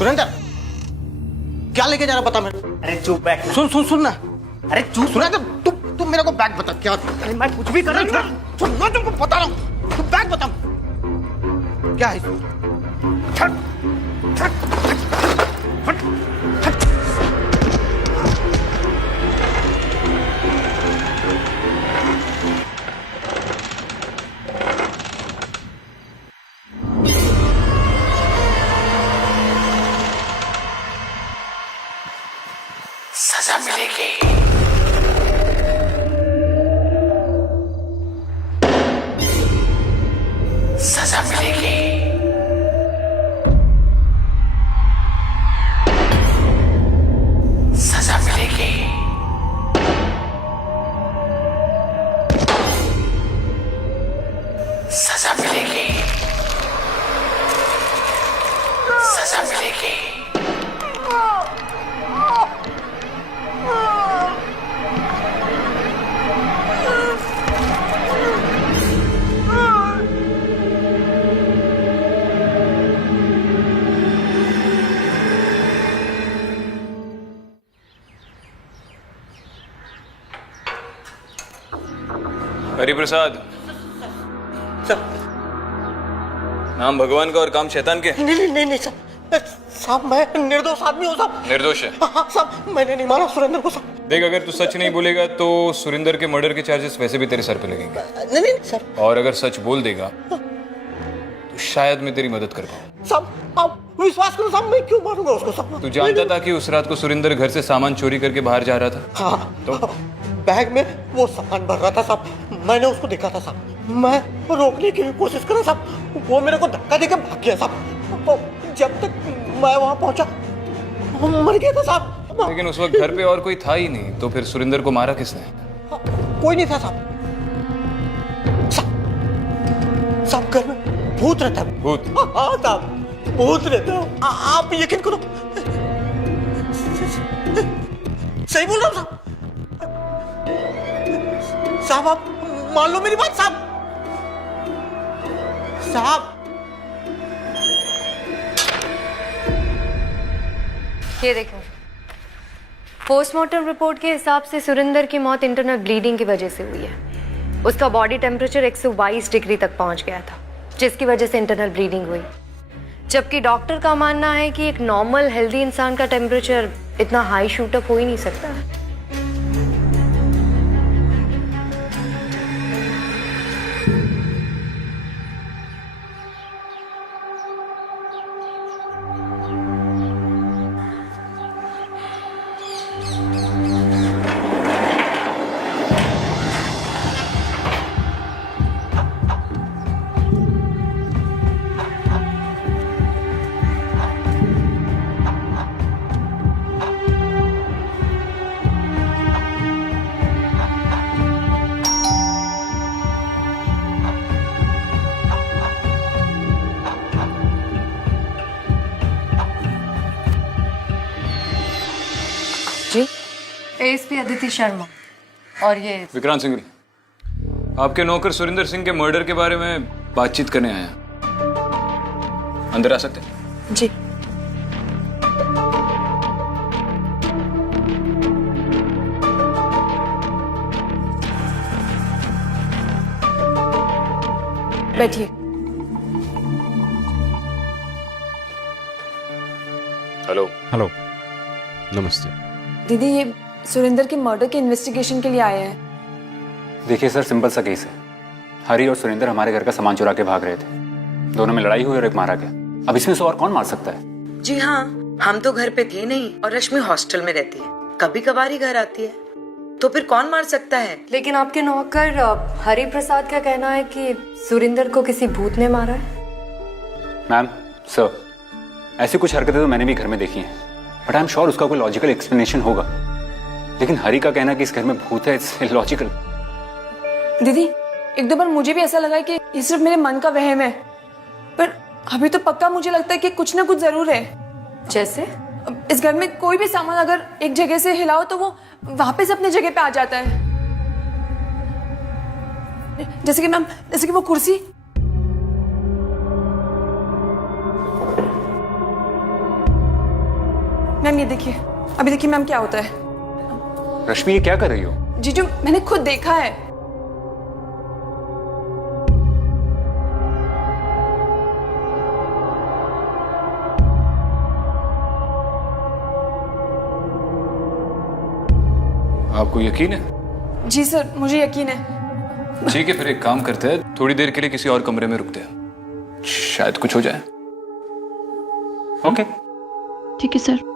सुरेंद्र, क्या लेके जा रहा बता मेरे? अरे चुप बैठ। सुन ना। अरे चुप। सुरेंद्र, तू मेरे को बैग बता क्या? अरे मैं कुछ भी कर रहा हूँ। सुन, मैं तुमको बता रहा हूँ, तू बैग बता क्या है? छट, छट, छट, छट। सजा मिलेगी। सजा मिलेगी। सजा मिलेगी। सजा मिलेगी। सजा मिलेगी। हरिप्रसाद, नाम भगवान का और काम शैतान के। नहीं साहब, मैं निर्दोष आदमी हूँ साहब। निर्दोष है? हाँ साहब, मैंने नहीं मारा सुरेंद्र को साहब। देख, अगर तू सच नहीं बोलेगा तो सुरेंद्र के मर्डर के चार्जेस वैसे भी तेरे सर पे लगेंगे। नहीं सर। और अगर सच बोल देगा तो शायद मैं तेरी मदद कर पाऊँ। साहब आप विश्वास करो साहब, मैं क्यों मारूंगा उसको साहब? तू जानता था कि उस रात को सुरेंद्र घर से सामान चोरी करके बाहर जा रहा था? हाँ, तो बैग में वो सामान भर रहा था साहब, मैंने उसको देखा था साहब। मैं रोकने की कोशिश करा साहब, वो मेरे को धक्का देके भाग गया साहब। तो जब तक मैं वहां पहुंचा वो मर गया था साहब। लेकिन उस वक्त घर पे और कोई था ही नहीं, तो फिर सुरेंद्र को मारा किसने? कोई नहीं था साहब। साहब घर में भूत रहता है। भूत? हाँ साहब, भूत रहता है। आप यकीन करो, सही बोल रहा हूँ साहब। साहब आप मान लो मेरी बात साहब। साहब ये देखो, पोस्टमार्टम रिपोर्ट के हिसाब से सुरेंद्र की मौत इंटरनल ब्लीडिंग की वजह से हुई है। उसका बॉडी टेम्परेचर 122 डिग्री तक पहुंच गया था, जिसकी वजह से इंटरनल ब्लीडिंग हुई। जबकि डॉक्टर का मानना है कि एक नॉर्मल हेल्दी इंसान का टेम्परेचर इतना हाई शूट अप हो ही नहीं सकता। जी, एएसपी अदिति शर्मा। और ये विक्रांत सिंघवी, आपके नौकर सुरेंद्र सिंह के मर्डर के बारे में बातचीत करने आया। अंदर आ सकते हैं? जी। बैठिए। हेलो, नमस्ते। दीदी, ये सुरेंद्र के मर्डर के इन्वेस्टिगेशन के लिए आए हैं। देखिए सर, सिंपल सा केस है। हरी और सुरेंद्र हमारे घर का सामान चुरा के भाग रहे थे। दोनों में लड़ाई हुई और एक मारा गया। अब इसमें से और कौन मार सकता है? जी हाँ, हम तो घर पे थे नहीं और रश्मि हॉस्टल में रहती है, कभी कभार ही घर आती है, तो फिर कौन मार सकता है? लेकिन आपके नौकर हरि प्रसाद का कहना है कि सुरेंद्र को किसी भूत ने मारा है। मैम, सर, ऐसी कुछ हरकतें तो मैंने भी घर में देखी हैं, बट आई एम श्योर उसका कोई लॉजिकल एक्सप्लेनेशन होगा। लेकिन हरी का कहना कि इस घर में भूत है, इट्स इलॉजिकल। दीदी, एक दो बार मुझे भी ऐसा लगा कि ये सिर्फ मेरे मन का वहम है, पर अभी तो पक्का मुझे लगता है कि कुछ ना कुछ जरूर है। जैसे? इस घर में कोई भी सामान अगर एक जगह से हिलाओ तो वो वापस अपने जगह पे आ जाता है। जैसे कि मैम, जैसे कि वो कुर्सी। मैम ये देखिए, अभी देखिए मैम क्या होता है। रश्मि, ये क्या कर रही हो? जीजू मैंने खुद देखा है। आपको यकीन है? जी सर, मुझे यकीन है। ठीक है, फिर एक काम करते हैं, थोड़ी देर के लिए किसी और कमरे में रुकते हैं, शायद कुछ हो जाए। ओके। ठीक है सर।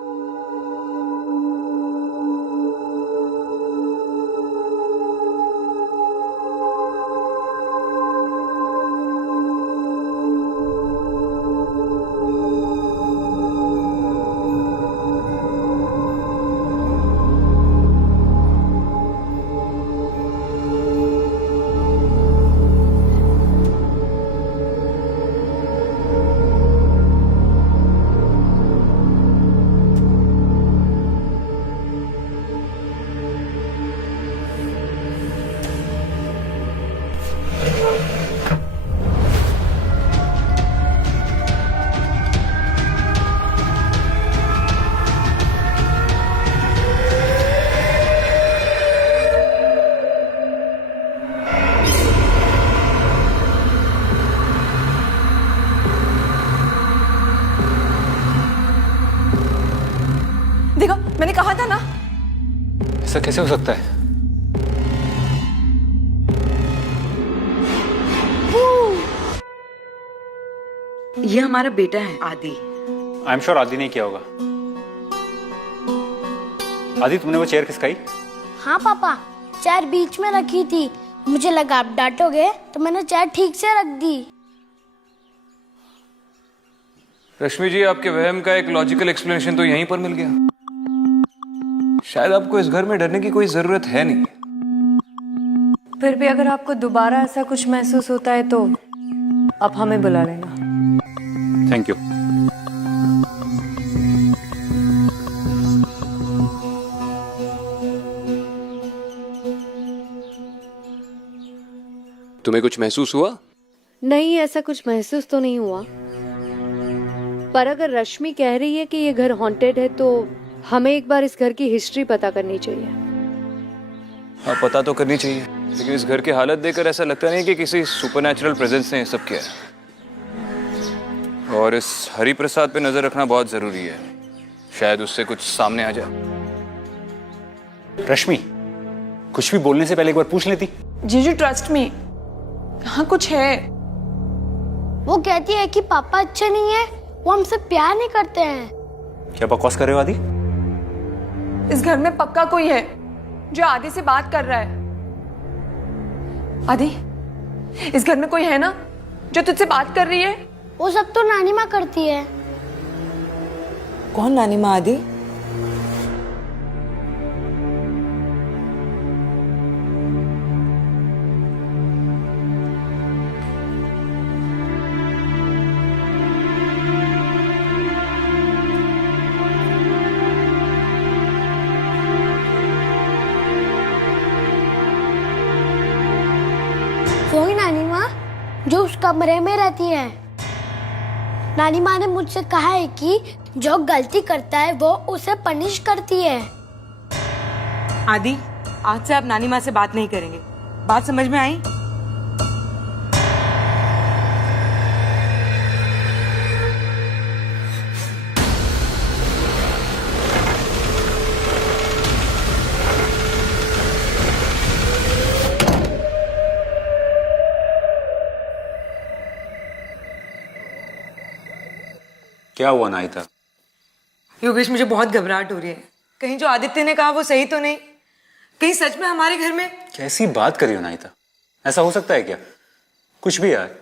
देखो, मैंने कहा था ना। ऐसा कैसे हो सकता है? ये हमारा बेटा है आदि। आई एम श्योर आदि ने किया होगा। आदि, तुमने वो चेयर खिसकाई? हाँ पापा, चेयर बीच में रखी थी, मुझे लगा आप डांटोगे तो मैंने चेयर ठीक से रख दी। रश्मि जी, आपके वहम का एक लॉजिकल एक्सप्लेनेशन तो यहीं पर मिल गया। शायद आपको इस घर में डरने की कोई जरूरत है नहीं। फिर भी अगर आपको दोबारा ऐसा कुछ महसूस होता है तो आप हमें बुला लेना। Thank you. तुम्हें कुछ महसूस हुआ? नहीं, ऐसा कुछ महसूस तो नहीं हुआ, पर अगर रश्मि कह रही है कि ये घर हॉन्टेड है तो हमें एक बार इस घर की हिस्ट्री पता करनी चाहिए। हाँ, पता तो करनी चाहिए, लेकिन इस घर की हालत देखकर ऐसा लगता नहीं कि किसी सुपरनैचुरल प्रेजेंस ने ये सब किया है। और इस हरि प्रसाद पे नजर रखना बहुत जरूरी है, शायद उससे कुछ सामने आ जाए। रश्मि, कुछ भी बोलने से पहले एक बार पूछ लेती। जीजू ट्रस्ट मी, हाँ कुछ है। वो कहती है कि पापा अच्छे नहीं है, वो हमसे प्यार नहीं करते हैं। क्या बकवास कर रहे हो आदि? इस घर में पक्का कोई है जो आदि से बात कर रहा है। आदि, इस घर में कोई है ना जो तुझसे बात कर रही है? वो सब तो नानी माँ करती है। कौन नानी माँ आदि? वही नानी माँ जो उस कमरे में रहती है। नानी माँ ने मुझसे कहा है कि जो गलती करता है वो उसे पनिश करती है। आदि, आज से आप नानी माँ से बात नहीं करेंगे, बात समझ में आई? क्या हुआ नाहिता? योगेश, मुझे बहुत घबराहट हो रही है। कहीं जो आदित्य ने कहा वो सही तो नहीं? कहीं सच में हमारे घर में? कैसी बात कर रही हो नाहिता? ऐसा हो सकता है क्या? कुछ भी यार।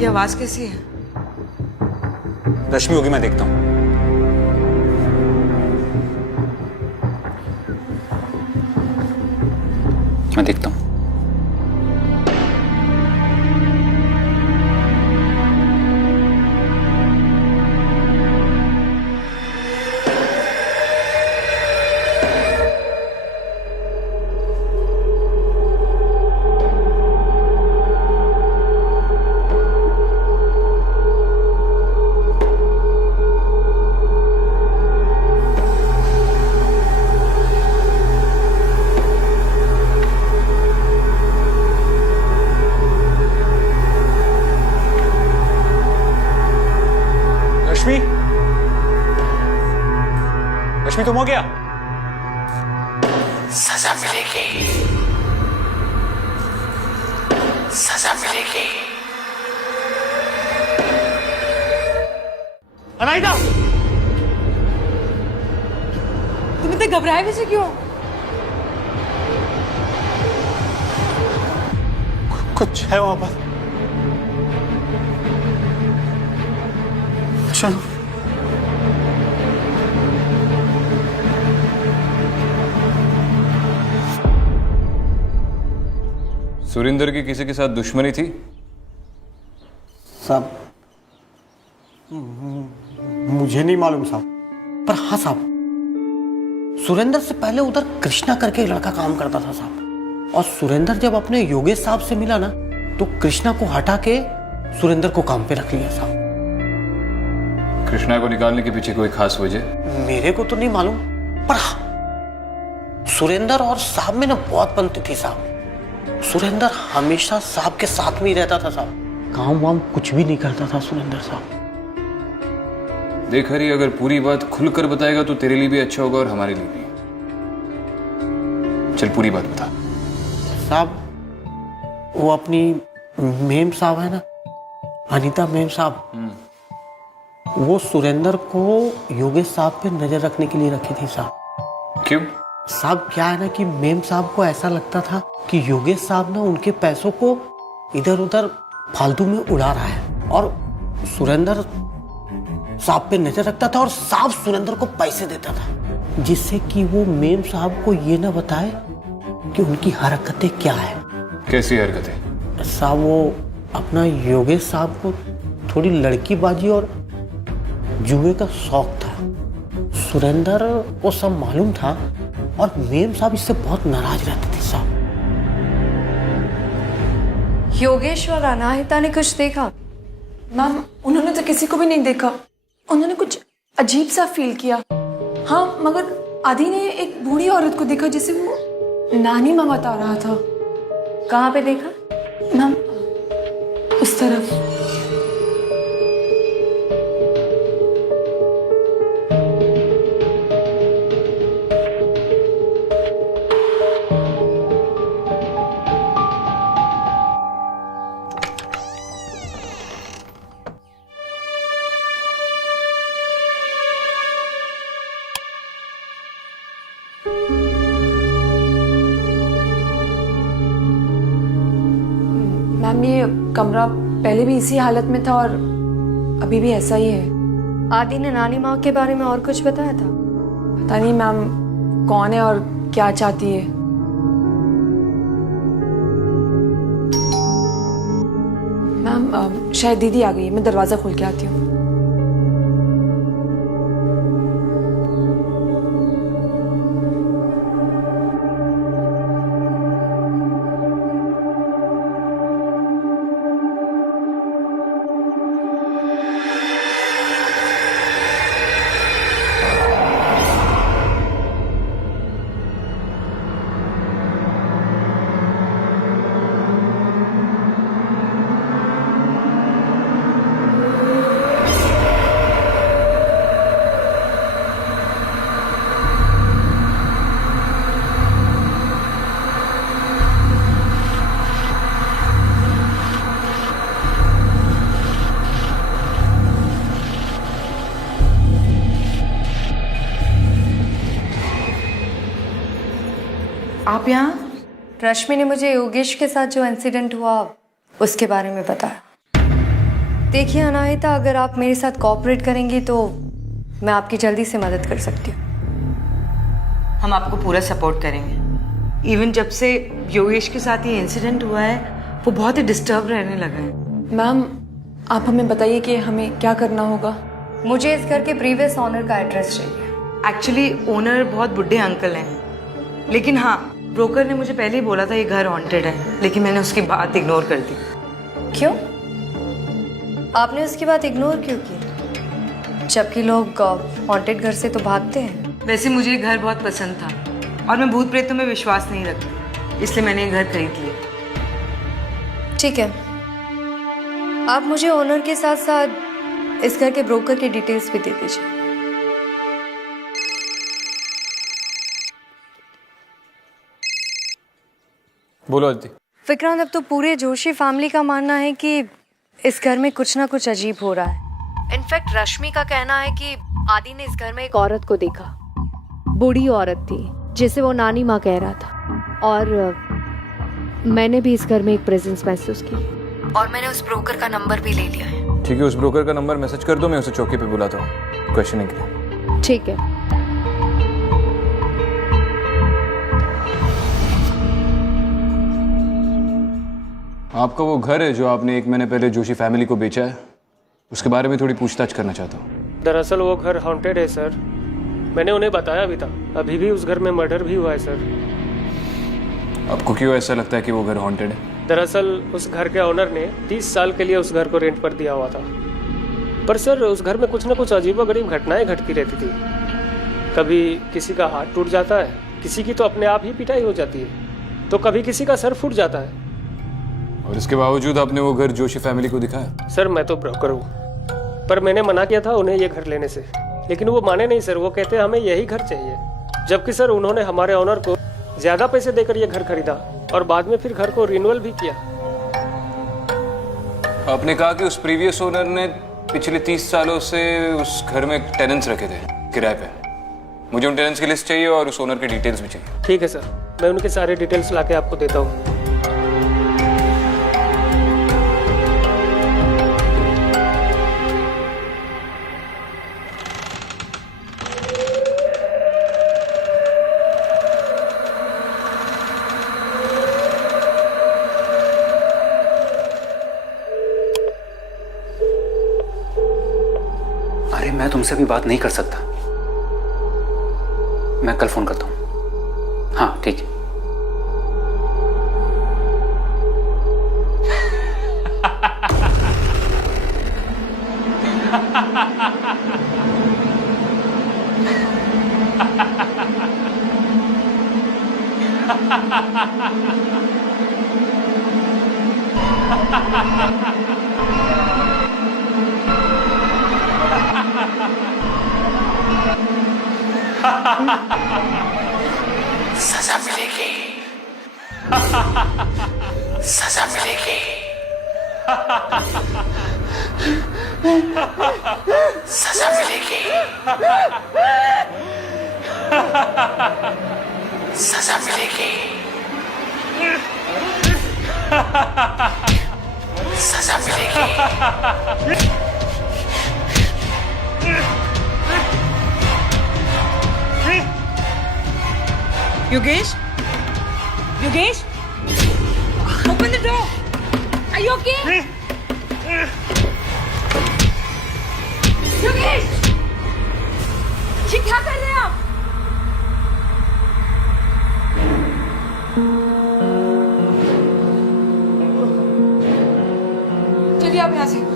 ये आवाज कैसी है? रश्मि होगी, मैं देखता हूं। मैं देखता हूं। रश्मि तुम हो गया? सजा मिलेगी, सजा मिलेगी। अनाहिता, तुम इतने घबराए वैसे क्यों? कुछ है वहां पर। चलो। सुरेंद्र की किसी के साथ दुश्मनी थी? साहब, मुझे नहीं मालूम साहब, पर हाँ साहब, सुरेंद्र से पहले उधर कृष्णा करके एक लड़का काम करता था साहब, और सुरेंद्र जब अपने योगेश साहब से मिला ना, तो कृष्णा को हटा के सुरेंद्र को काम पे रख लिया साहब। कृष्णा को निकालने के पीछे कोई खास वजह? मेरे को तो नहीं मालूम, पर हाँ, सुरेंद्र और साहब में ना बहुत बनती थी साहब। सुरेंद्र हमेशा साहब के साथ में ही रहता था साहब, काम वाम कुछ भी नहीं करता था सुरेंद्र साहब। देख हरी, अगर पूरी बात खुलकर बताएगा तो तेरे लिए भी अच्छा होगा और हमारे लिए भी। चल पूरी बात बता। साहब, वो अपनी मेम साहब है ना, अनीता मेम साहब, वो सुरेंद्र को योगेश साहब पे नजर रखने के लिए रखी थी साहब। क्यों? साहब क्या है ना कि मेम साहब को ऐसा लगता था कि योगेश साहब ना उनके पैसों को इधर उधर फालतू में उड़ा रहा है, और सुरेंद्र साहब पे नजर रखता था और साहब सुरेंद्र को पैसे देता था, जिससे कि वो मेम साहब को ये ना बताए कि उनकी हरकतें क्या है। कैसी हरकतें? साहब, वो अपना योगेश साहब को थोड़ी लड़कीबाजी और जुए का शौक था। सुरेंद्र को सब मालूम था और मेम साहब इससे बहुत नाराज रहते थे साहब। योगेश और अनाहिता ने कुछ देखा? मैम, उन्होंने तो किसी को भी नहीं देखा। उन्होंने कुछ अजीब सा फील किया। हाँ, मगर आदि ने एक बूढ़ी औरत को देखा जिसे वो नानी माँ बता रहा था। कहाँ पे देखा? मैम, उस तरफ। मैम, ये कमरा पहले भी इसी हालत में था और अभी भी ऐसा ही है। आदि ने नानी माँ के बारे में और कुछ बताया था? पता नहीं मैम, कौन है और क्या चाहती है। मैम, शायद दीदी आ गई है, मैं दरवाजा खोल के आती हूँ। आप यहाँ? रश्मि ने मुझे योगेश के साथ जो इंसिडेंट हुआ उसके बारे में बताया। देखिए अनाहिता, अगर आप मेरे साथ कोऑपरेट करेंगी तो मैं आपकी जल्दी से मदद कर सकती हूँ। हम आपको पूरा सपोर्ट करेंगे। इवन जब से योगेश के साथ ये इंसिडेंट हुआ है, वो बहुत ही डिस्टर्ब रहने लगा है। मैम, आप हमें बताइए कि हमें क्या करना होगा। मुझे इस घर के प्रीवियस ऑनर का एड्रेस चाहिए। एक्चुअली ओनर बहुत बुढ़े अंकल हैं, लेकिन हाँ, ब्रोकर ने मुझे पहले ही बोला था ये घर हॉन्टेड है, लेकिन मैंने उसकी बात इग्नोर कर दी। क्यों? आपने उसकी बात इग्नोर क्यों की? जबकि लोग हॉन्टेड घर से तो भागते हैं। वैसे मुझे ये घर बहुत पसंद था और मैं भूत प्रेतों में विश्वास नहीं रखती, इसलिए मैंने ये घर खरीद लिया। ठीक है, आप मुझे ओनर के साथ साथ इस घर के ब्रोकर की डिटेल्स भी दे दीजिए। बोलो अदिति। विक्रांत, अब तो पूरे जोशी फैमिली का मानना है कि इस घर में कुछ ना कुछ अजीब हो रहा है। इनफैक्ट रश्मि का कहना है कि आदि ने इस घर में एक औरत को देखा। बूढ़ी औरत थी जिसे वो नानी माँ कह रहा था, और मैंने भी इस घर में एक प्रेजेंस महसूस की, और मैंने उस ब्रोकर का नंबर भी ले लिया है। ठीक है, उस ब्रोकर का नंबर मैसेज कर दो, मैं उसे चौकी पे बुलाता हूँ क्वेश्चनिंग के लिए। ठीक है। आपका वो घर है जो आपने 1 महीने पहले जोशी फैमिली को बेचा है, उसके बारे में थोड़ी पूछताछ करना चाहता हूँ। दरअसल वो घर हॉन्टेड है सर, मैंने उन्हें बताया भी था। अभी भी उस घर में मर्डर भी हुआ है सर। आपको क्यों ऐसा लगता है कि वो घर हॉन्टेड है? दरअसल उस घर के ओनर ने 30 साल के लिए उस घर को रेंट पर दिया हुआ था, पर सर उस घर में कुछ न कुछ अजीबोगरीब घटनाएं घटती रहती थी। कभी किसी का हाथ टूट जाता है, किसी की तो अपने आप ही पिटाई हो जाती है, तो कभी किसी का सर फूट जाता है। और इसके बावजूद आपने वो घर जोशी फैमिली को दिखाया? सर मैं तो ब्रोकर हूँ, पर मैंने मना किया था उन्हें ये घर लेने से, लेकिन वो माने नहीं सर। वो कहते हमें यही घर चाहिए, जबकि सर उन्होंने हमारे ओनर को ज्यादा पैसे देकर ये घर खरीदा और बाद में फिर घर को रिन्यूअल भी किया। आपने कहा कि उस प्रीवियस ओनर ने पिछले 30 सालों से उस घर में टेनेंट्स रखे थे किराए पे। मुझे उन टेनेंट्स की लिस्ट चाहिए और उस ओनर के डिटेल्स भी चाहिए। ठीक है सर, मैं उनके सारे डिटेल्स लाके आपको देता हूँ। अरे मैं तुमसे अभी बात नहीं कर सकता, मैं कल फोन करता हूँ। हाँ ठीक है। सजा मिलेगी, सजा मिलेगी, सजा मिलेगी, सजा मिलेगी, सजा मिलेगी। Yogesh, Yogesh, open the door. Are you okay? Yogesh, ये क्या कर रहे हैं आप? चलिए आप यहाँ से।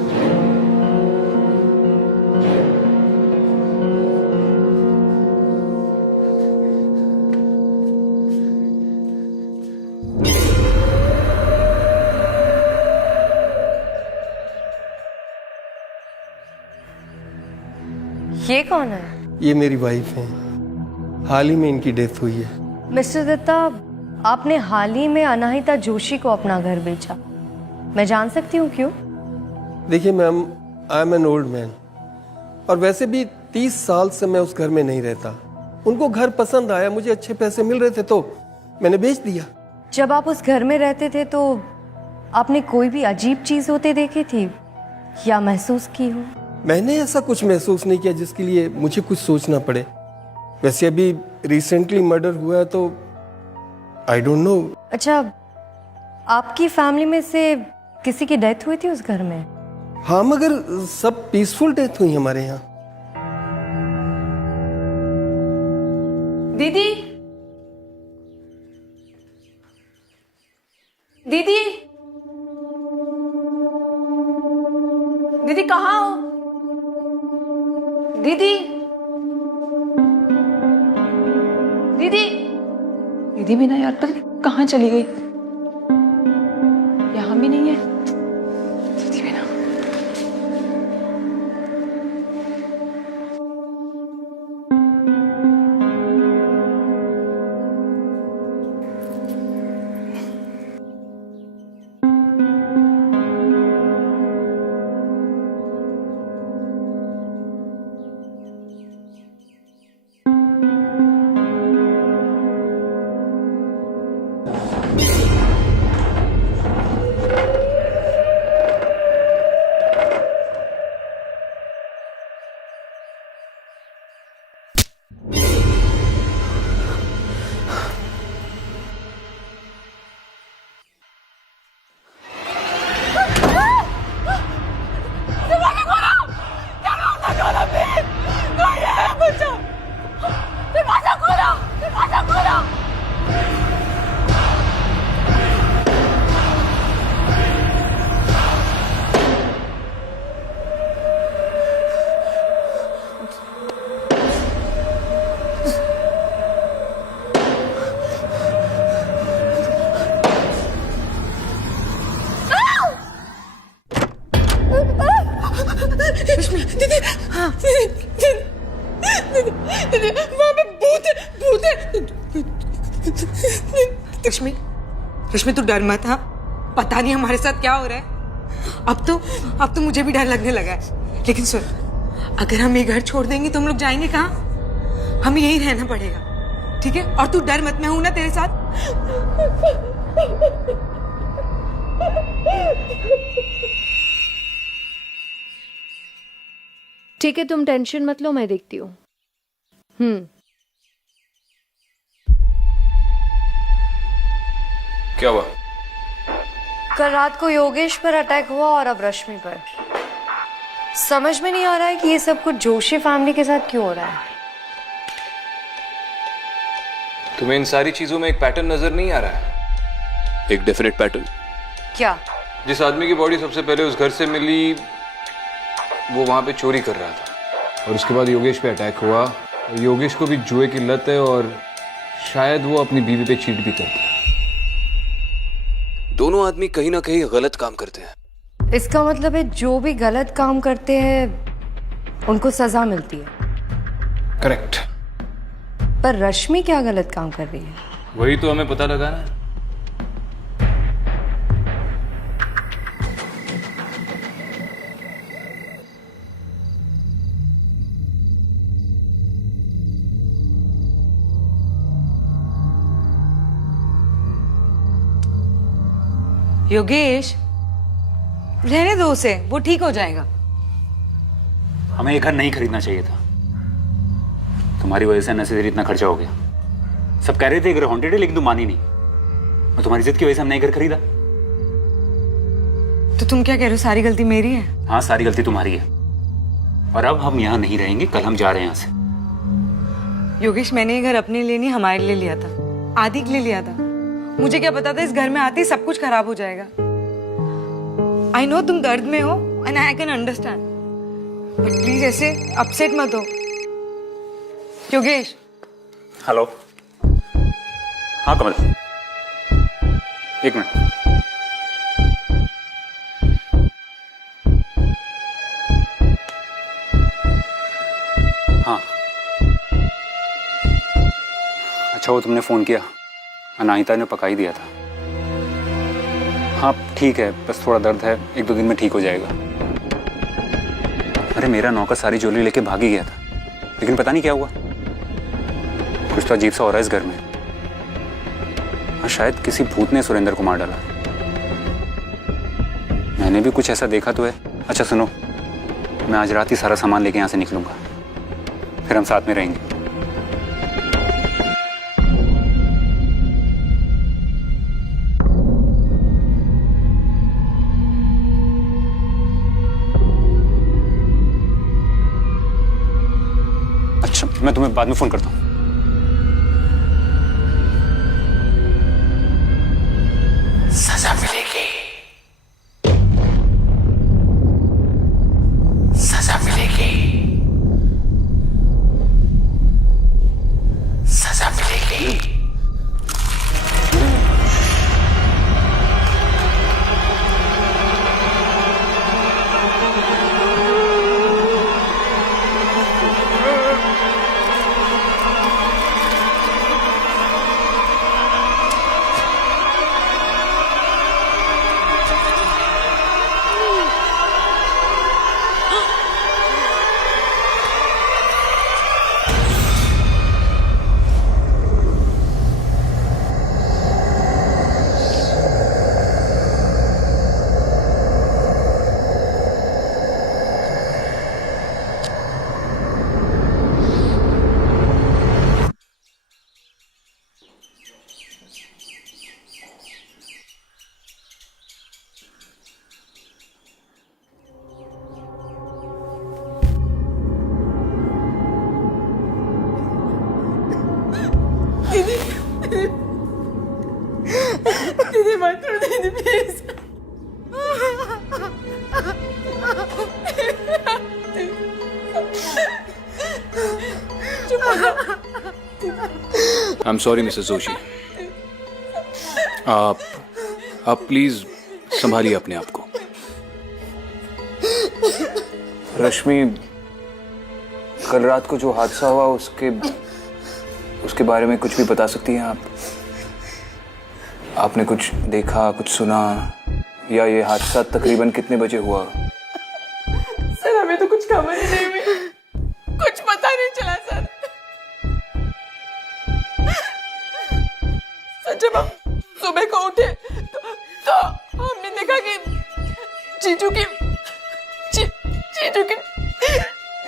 ये कौन है? ये मेरी वाइफ है, हाल ही में इनकी डेथ हुई है। मिस्टर दत्ता, आपने हाल ही में अनाहिता जोशी को अपना घर बेचा, मैं जान सकती हूँ क्यों? देखिए ma'am, I am an old man, और वैसे भी 30 साल से मैं उस घर में नहीं रहता। उनको घर पसंद आया, मुझे अच्छे पैसे मिल रहे थे तो मैंने बेच दिया। जब आप उस घर में रहते थे तो आपने कोई भी अजीब चीज होते देखी थी या महसूस की हो? मैंने ऐसा कुछ महसूस नहीं किया जिसके लिए मुझे कुछ सोचना पड़े। वैसे अभी रिसेंटली मर्डर हुआ है तो आई डोंट नो। अच्छा, आपकी फैमिली में से किसी की डेथ हुई थी उस घर में? हाँ, मगर सब पीसफुल डेथ हुई हमारे यहाँ। दीदी, दीदी, दीदी कहाँ हो? दीदी, दीदी, दीदी भी ना यार, पता नहीं कहाँ चली गई। यहाँ भी नहीं है दीदी भी ना। दीदी हाँ दीदी वहाँ पे भूत है रश्मि रश्मि तू डर मत। हाँ पता नहीं हमारे साथ क्या हो रहा है। अब तो मुझे भी डर लगने लगा है। लेकिन सुन, अगर हम ये घर छोड़ देंगे तो हम लोग जाएंगे कहाँ? हमें यहीं रहना पड़ेगा, ठीक है? और तू डर मत, मैं हूं ना तेरे साथ। ठीक है, तुम टेंशन मत लो, मैं देखती हूँ। क्या हुआ? कल रात को योगेश पर अटैक हुआ और अब रश्मि पर। समझ में नहीं आ रहा है कि ये सब कुछ जोशी फैमिली के साथ क्यों हो रहा है। तुम्हें इन सारी चीजों में एक पैटर्न नजर नहीं आ रहा है? एक डेफिनेट पैटर्न। क्या? जिस आदमी की बॉडी सबसे पहले उस घर से मिली वो वहां पे चोरी कर रहा था और उसके बाद योगेश पे अटैक हुआ। और योगेश को भी जुए की लत है और शायद वो अपनी बीवी पे चीट भी करता है। दोनों आदमी कहीं ना कहीं गलत काम करते हैं। इसका मतलब है जो भी गलत काम करते हैं उनको सजा मिलती है। करेक्ट। पर रश्मि क्या गलत काम कर रही है? वही तो हमें पता लगाना है। योगेश रहने दो उसे, वो ठीक हो जाएगा। हमें ये घर नहीं खरीदना चाहिए था। तुम्हारी वजह से अननेसेसरी इतना खर्चा हो गया। सब कह रहे थे घर हॉन्टेड है, लेकिन तुम मानी नहीं। और तुम्हारी जिद की वजह से हमने घर खरीदा। तो तुम क्या कह रहे हो, सारी गलती मेरी है? हाँ, सारी गलती तुम्हारी है। और अब हम यहाँ नहीं रहेंगे, कल हम जा रहे हैं यहाँ से। योगेश, मैंने ये घर अपने लिए नहीं हमारे लिए लिया था, आदि के लिए लिया था। मुझे क्या पता था इस घर में आते ही सब कुछ खराब हो जाएगा। आई नो तुम दर्द में हो and I can understand, but please ऐसे अपसेट मत हो। योगेश। हेलो। हाँ कमल, एक मिनट। हाँ अच्छा, वो तुमने फोन किया? अनाहिता ने पका ही दिया था। हाँ ठीक है, बस थोड़ा दर्द है, 1-2 दिन में ठीक हो जाएगा। अरे मेरा नौकर सारी ज्वेलरी लेके भाग ही गया था, लेकिन पता नहीं क्या हुआ। कुछ तो अजीब सा हो रहा है इस घर में। हाँ, शायद किसी भूत ने सुरेंद्र को मार डाला। मैंने भी कुछ ऐसा देखा तो है। अच्छा सुनो, मैं आज रात ही सारा सामान लेके यहाँ से निकलूंगा, फिर हम साथ में रहेंगे। अच्छा, मैं तुम्हें बाद में फोन करता हूँ। सजा मिलेगी, सजा मिलेगी, सजा मिलेगी। दीदी मत रो दीदी please. I am sorry Mrs Joshi. आप प्लीज संभालिए अपने आप को। रश्मि, कल रात को जो हादसा हुआ उसके बारे में कुछ भी बता सकती हैं आप? आपने कुछ देखा, कुछ सुना, या ये हादसा तकरीबन कितने बजे हुआ? सर हमें तो कुछ खबर ही नहीं हुई, कुछ पता नहीं चला सर। जब हम सुबह को उठे तो हमने देखा कि जीजू की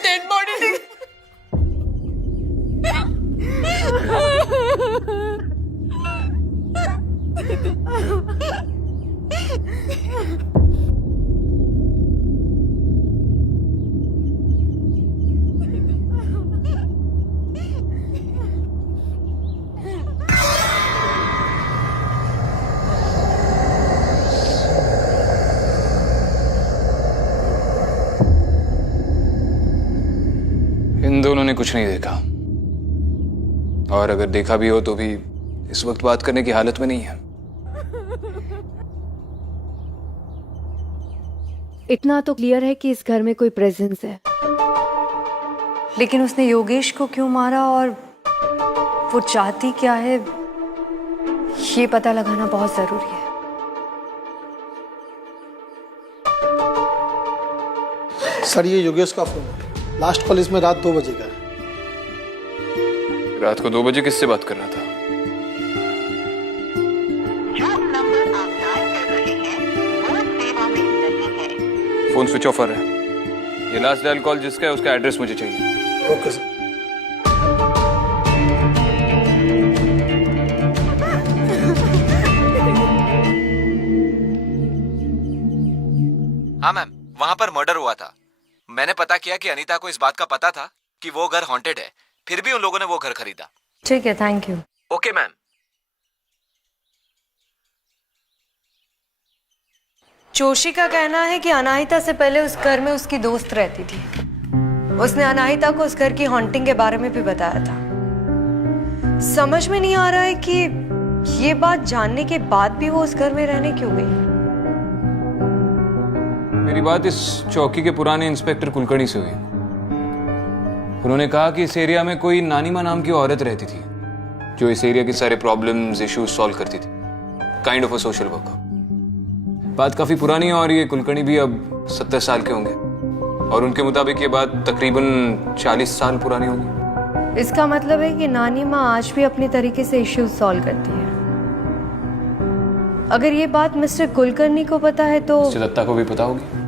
डेड बॉडी थी। इन दोनों ने कुछ नहीं देखा, और अगर देखा भी हो तो भी इस वक्त बात करने की हालत में नहीं है। इतना तो क्लियर है कि इस घर में कोई प्रेजेंस है, लेकिन उसने योगेश को क्यों मारा और वो चाहती क्या है, ये पता लगाना बहुत जरूरी है। सर ये योगेश का फोन है, लास्ट कॉल इसमें रात 2 बजे का है। रात को 2 बजे किससे बात कर रहा था? जो नंबर आप डायल कर रहे हैं वो सेवा में नहीं है। फोन स्विच ऑफ है। ये लास्ट डायल कॉल जिसका है उसका एड्रेस मुझे चाहिए। Okay sir. हाँ मैम, वहाँ पर मर्डर हुआ था। मैंने पता किया कि अनीता को इस बात का पता था कि वो घर हॉन्टेड है, फिर भी उन लोगों ने वो घर खरीदा। ठीक है, thank you. Okay ma'am. Joshi का कहना है कि अनाहिता से पहले उस घर में उसकी दोस्त रहती थी। उसने अनाहिता को उस घर की हॉन्टिंग के बारे में भी बताया था। समझ में नहीं आ रहा है कि ये बात जानने के बाद भी वो उस घर में रहने क्यों गई। मेरी बात इस चौकी के पुराने इंस्पेक्टर कुलकर्णी से हुई। उन्होंने कहा कि इस एरिया में कोई नानीमा नाम की औरत रहती थी जो इस एरिया के सारे प्रॉब्लम्स, इश्यूज सॉल्व करती थी। Kind of a social worker. बात काफी पुरानी है और ये कुलकर्णी भी अब 70 साल के होंगे, और उनके मुताबिक ये बात तकरीबन 40 साल पुरानी होगी। इसका मतलब है कि नानी माँ आज भी अपने तरीके से इश्यूज सॉल्व करती है। अगर ये बात मिस्टर कुलकर्णी को पता है तो मिस्टर दत्ता को भी पता होगी।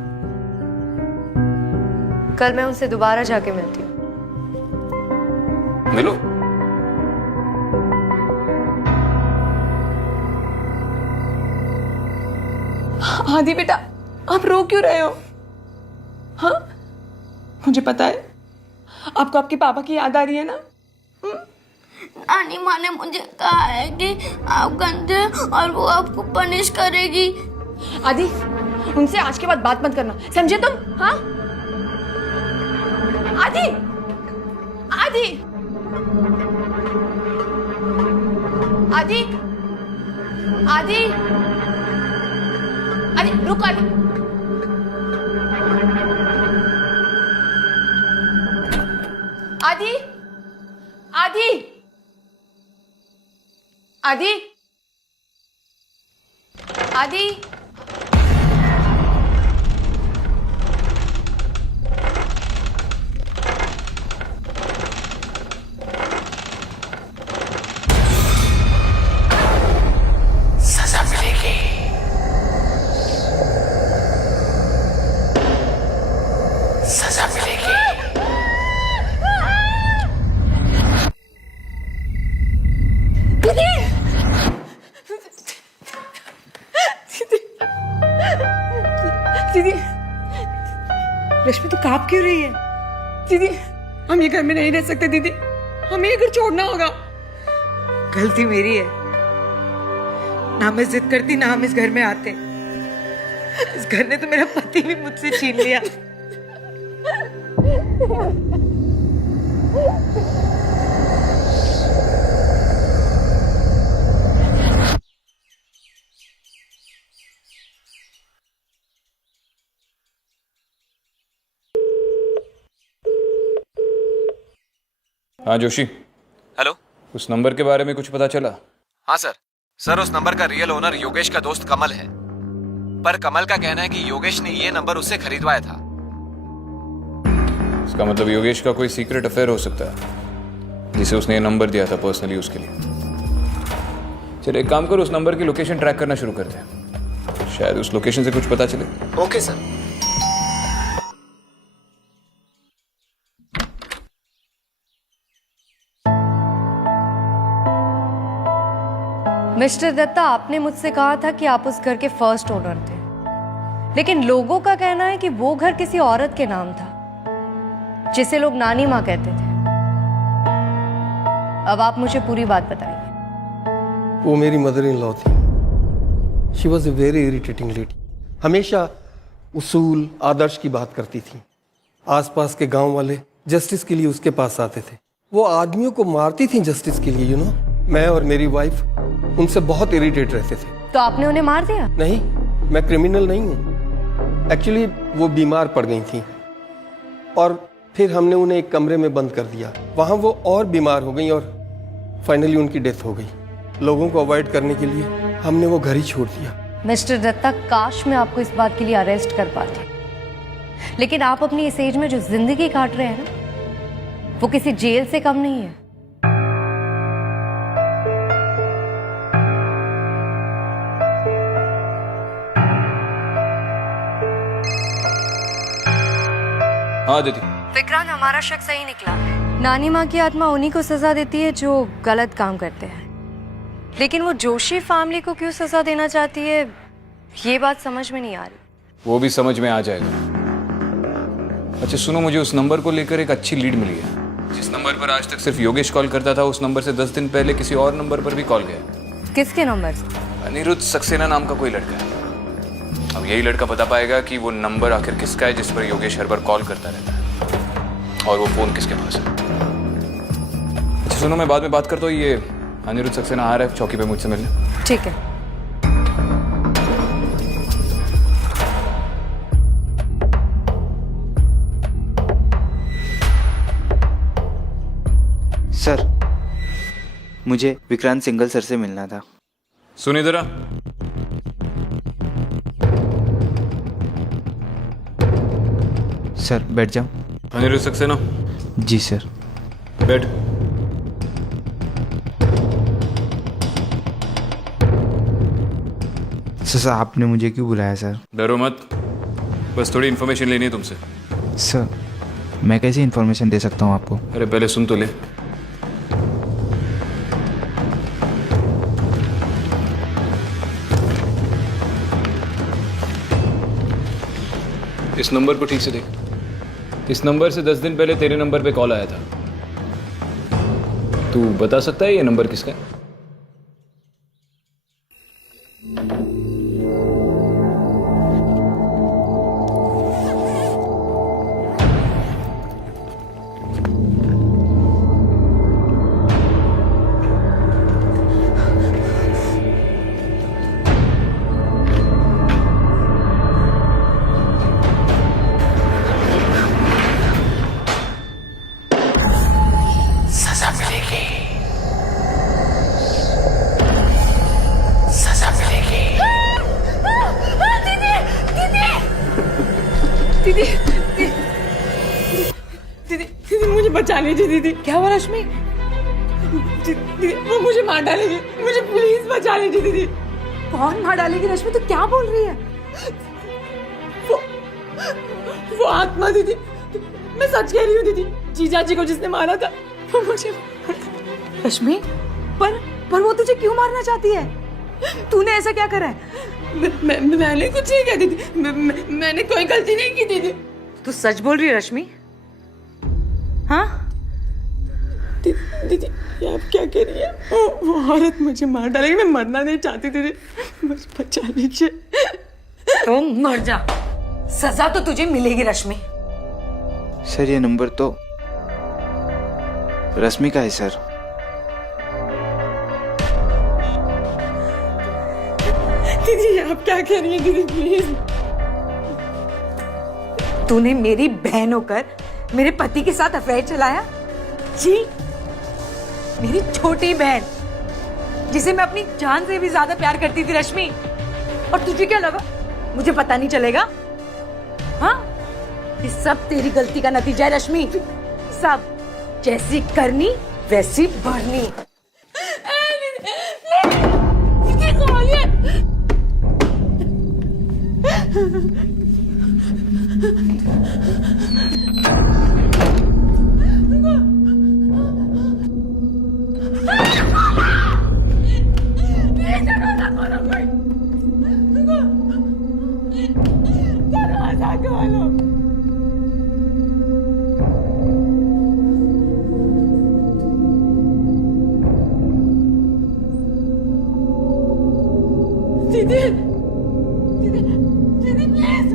कल मैं उनसे दोबारा जाके मिलती हूँ। मिलो। आदि बेटा, आप रो क्यों रहे हो? हाँ, मुझे पता है आपको आपके पापा की याद आ रही है ना। नानी माँ ने मुझे कहा है कि आप गंदे और वो आपको पनिश करेगी। आदि, उनसे आज के बाद बात मत करना, समझे तुम? हाँ आदि, आदि, आदि, आदि, आदि, रुक आदि। आदि, आदि, आदि, आदि, सजा मिलेगी। सजा मिलेगी। दीदी, रश्मि तो कांप क्यों रही है? दीदी, हम ये घर में नहीं रह सकते दीदी, हमें ये घर छोड़ना होगा। गलती मेरी है, ना मैं जिद करती ना हम इस घर में आते। इस घर ने तो मेरा पति भी मुझसे छीन लिया। हाँ जोशी, हेलो। उस नंबर के बारे में कुछ पता चला? हाँ सर। सर उस नंबर का रियल ओनर योगेश का दोस्त कमल है, पर कमल का कहना है कि योगेश ने ये नंबर उससे खरीदवाया था। इसका मतलब योगेश का कोई सीक्रेट अफेयर हो सकता है जिसे उसने ये नंबर दिया था पर्सनली उसके लिए। चलो एक काम करो, उस नंबर की लोकेशन ट्रैक करना शुरू करते हैं, शायद उस लोकेशन से कुछ पता चले। Okay sir. मिस्टर दत्ता, आपने मुझसे कहा था कि आप उस घर के फर्स्ट ओनर थे, लेकिन लोगों का कहना है कि वो घर किसी औरत के नाम था जिसे लोग नानी माँ कहते थे। अब आप मुझे पूरी बात बताइए। वो मेरी मदर इन लॉ थी। She was a very irritating lady. हमेशा उसूल आदर्श की बात करती थी। आसपास के गांव वाले जस्टिस के लिए उसके पास आते थे। वो आदमियों को मारती थी जस्टिस के लिए, यू नो। मैं और मेरी वाइफ उनसे बहुत इरिटेट रहते थे। तो आपने उन्हें मार दिया? नहीं, मैं क्रिमिनल नहीं हूँ। एक्चुअली वो बीमार पड़ गई थी और फिर हमने उन्हें एक कमरे में बंद कर दिया। वहाँ वो और बीमार हो गई और फाइनली उनकी डेथ हो गई। लोगों को अवॉइड करने के लिए हमने वो घर ही छोड़ दिया। मिस्टर दत्ता, काश मैं आपको इस बात के लिए अरेस्ट कर पाती, लेकिन आप अपनी इस एज में जो जिंदगी काट रहे हैं ना, वो किसी जेल से कम नहीं है। हाँ दीदी। विक्रांत, हमारा शक सही निकला। नानी माँ की आत्मा उन्हीं को सजा देती है जो गलत काम करते हैं, लेकिन वो जोशी फैमिली को क्यों सजा देना चाहती है, ये बात समझ में नहीं आ रही। वो भी समझ में आ जाएगा। अच्छा सुनो, मुझे उस नंबर को लेकर एक अच्छी लीड मिली है। जिस नंबर पर आज तक सिर्फ योगेश कॉल करता था, उस नंबर से 10 दिन पहले किसी और नंबर पर भी कॉल गया। किसके नंबर से? अनिरुद्ध सक्सेना नाम का कोई लड़का है। अब यही लड़का बता पाएगा कि वो नंबर आखिर किसका है जिस पर योगेश हर बार कॉल करता रहता है, और वो फोन किसके पास है। अच्छा सुनो, मैं बाद में बात करता हूँ। ये अनिरुद्ध सक्सेना आ रहा है चौकी पे मुझसे मिलने। ठीक है। सर, मुझे विक्रांत सिंगल सर से मिलना था। सुन इधर आ। सर बैठ जाओ। अनिरुद्ध सक्सेना। जी सर। बैठ। सर आपने मुझे क्यों बुलाया सर? डरो मत, बस थोड़ी इन्फॉर्मेशन लेनी है तुमसे। सर मैं कैसे इन्फॉर्मेशन दे सकता हूँ आपको? अरे पहले सुन तो ले। इस नंबर को ठीक से देख। इस नंबर से 10 दिन पहले तेरे नंबर पे कॉल आया था। तू बता सकता है ये नंबर किसका है? सजा मिलेगी, सजा मिलेगी। दीदी दीदी दीदी मुझे बचा लीजिए दीदी। क्या हुआ रश्मि? दीदी वो मुझे मार डालेगी, मुझे प्लीज बचा लीजिए दीदी। कौन मार डालेगी रश्मि? तू क्या बोल रही है? वो आत्मा दीदी, मैं सच कह रही हूँ दीदी। जीजा जी को जिसने मारा था वो मुझे। रश्मि पर वो तुझे क्यों मारना चाहती है? तूने ऐसा क्या करा है? मैंने कुछ नहीं किया दीदी। मैंने कोई गलती नहीं की दीदी। तू सच बोल रही है रश्मि? हाँ दीदी ये आप क्या कह रही है? वो औरत मुझे मार डालेगी। मैं मरना नहीं चाहती दीदी, मुझे बचा लीजिए। तो मर जा, सजा तो तुझे मिलेगी रश्मि। सर ये नंबर तो रश्मि का है सर। दीदी आप क्या कह रही हैं दीदी? प्लीज, तूने मेरी बहन होकर मेरे पति के साथ अफेयर चलाया? जी मेरी छोटी बहन, जिसे मैं अपनी जान से भी ज्यादा प्यार करती थी रश्मि। और तुझे क्या लगा मुझे पता नहीं चलेगा? हाँ, ये सब तेरी गलती का नतीजा है रश्मि। सब जैसी करनी वैसी भरनी। दीदी, दीदी, दीदी please.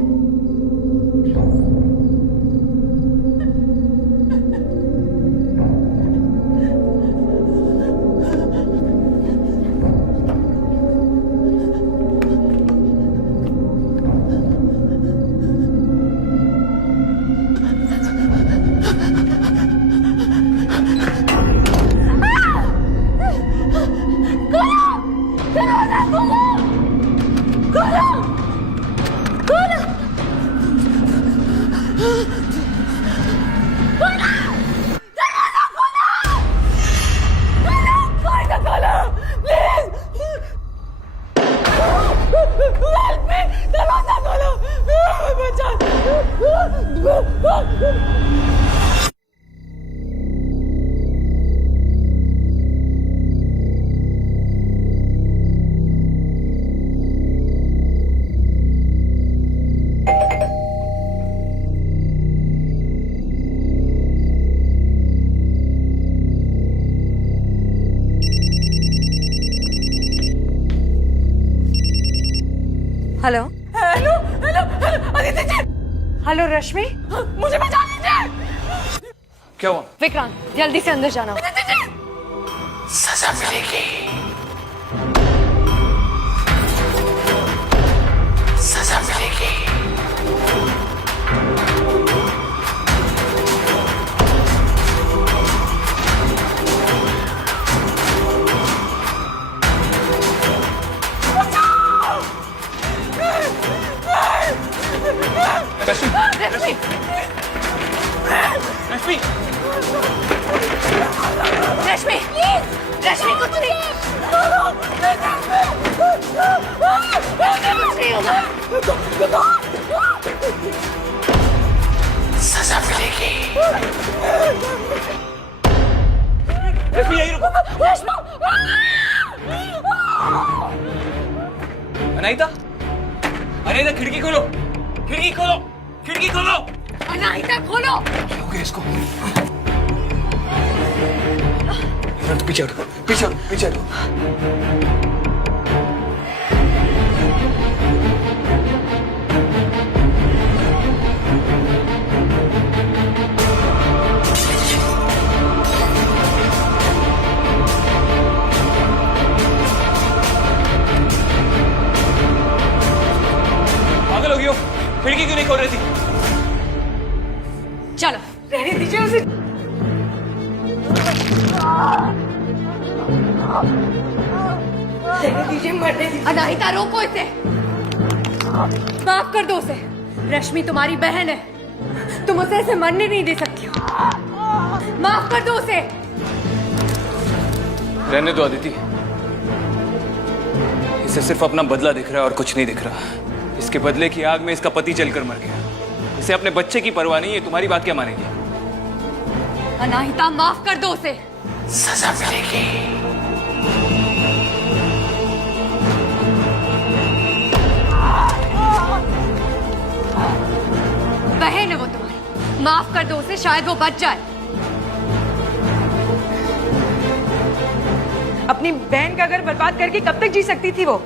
Hello hello hello hello Aditi ji, hello Rashmi, मुझे बचा लीजिए। क्या हुआ? विक्रांत जल्दी से अंदर जाना। सजा मिलेगी, सजा मिलेगी। रश्मि, रश्मि, रश्मि, रश्मि, रश्मि कुछ नहीं, कुछ नहीं होगा। सजा मिलेगी। रश्मि यही रुको। अनाहिता, अनाहिता खिड़की खोलो, खिड़की खोलो, खिड़की खोलो। अनाहिता खोलो। क्या हो गया इसको? तो पीछे हटो, पीछे हटो, पीछे हटो। पागल हो गई हो? खिड़की क्यों नहीं खोल रही थी? चलो रहने दीजिए उसे। रहने दीजिए, मरने दीजिए। अनाहिता रोको इसे, माफ कर दो उसे। रश्मि तुम्हारी बहन है, तुम उसे ऐसे मरने नहीं दे सकती हो। माफ कर दो उसे। रहने दो अदिति, इसे सिर्फ अपना बदला दिख रहा है और कुछ नहीं दिख रहा। इसके बदले की आग में इसका पति जलकर मर गया। इसे अपने बच्चे की परवाह नहीं है, तुम्हारी बात क्या मानेगी? अनाहिता माफ कर दो उसे। सजा मिलेगी। बहन है वो तुम्हारी, माफ कर दो उसे, शायद वो बच जाए। अपनी बहन का घर बर्बाद करके कब तक जी सकती थी वो?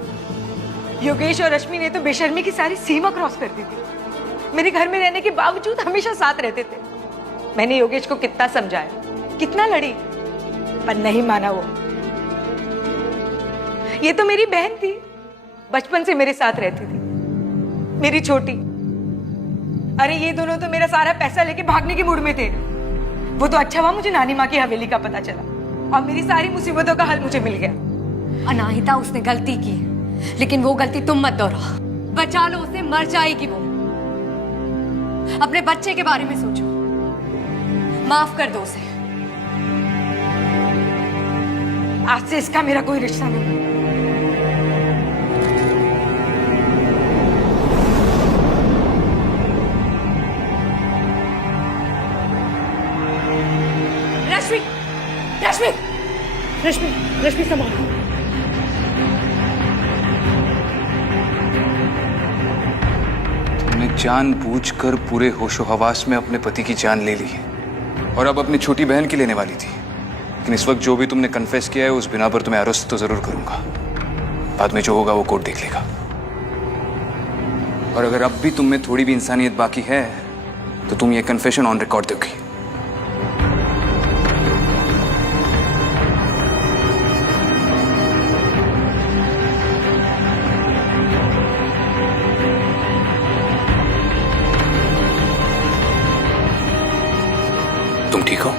योगेश और रश्मि ने तो बेशर्मी की सारी सीमा क्रॉस कर दी थी। मेरे घर में रहने के बावजूद हमेशा साथ रहते थे। मैंने योगेश को कितना समझाया, कितना लड़ी, पर नहीं माना वो। ये तो मेरी बहन थी, बचपन से मेरे साथ रहती थी, मेरी छोटी। अरे ये दोनों तो मेरा सारा पैसा लेके भागने के मूड में थे। वो तो अच्छा हुआ मुझे नानी माँ की हवेली का पता चला। और मेरी सारी मुसीबतों का हल मुझे मिल गया। अनाहिता, उसने गलती की, लेकिन वो गलती तुम मत दोहराओ। बचा लो उसे, मर जाएगी वो। अपने बच्चे के बारे में सोचो, माफ कर दो उसे। आज से इसका मेरा कोई रिश्ता नहीं। रश्मि, रश्मि, रश्मि, रश्मि संभालो। तुमने जानबूझकर पूरे होशो हवास में अपने पति की जान ले ली और अब अपनी छोटी बहन की लेने वाली थी। लेकिन इस वक्त जो भी तुमने कन्फेस किया है उस बिना पर तुम्हें अरेस्ट तो जरूर करूंगा। बाद में जो होगा वो कोर्ट देख लेगा। और अगर अब भी तुम में थोड़ी भी इंसानियत बाकी है तो तुम ये कन्फेशन ऑन रिकॉर्ड दोगी। तुम ठीक हो?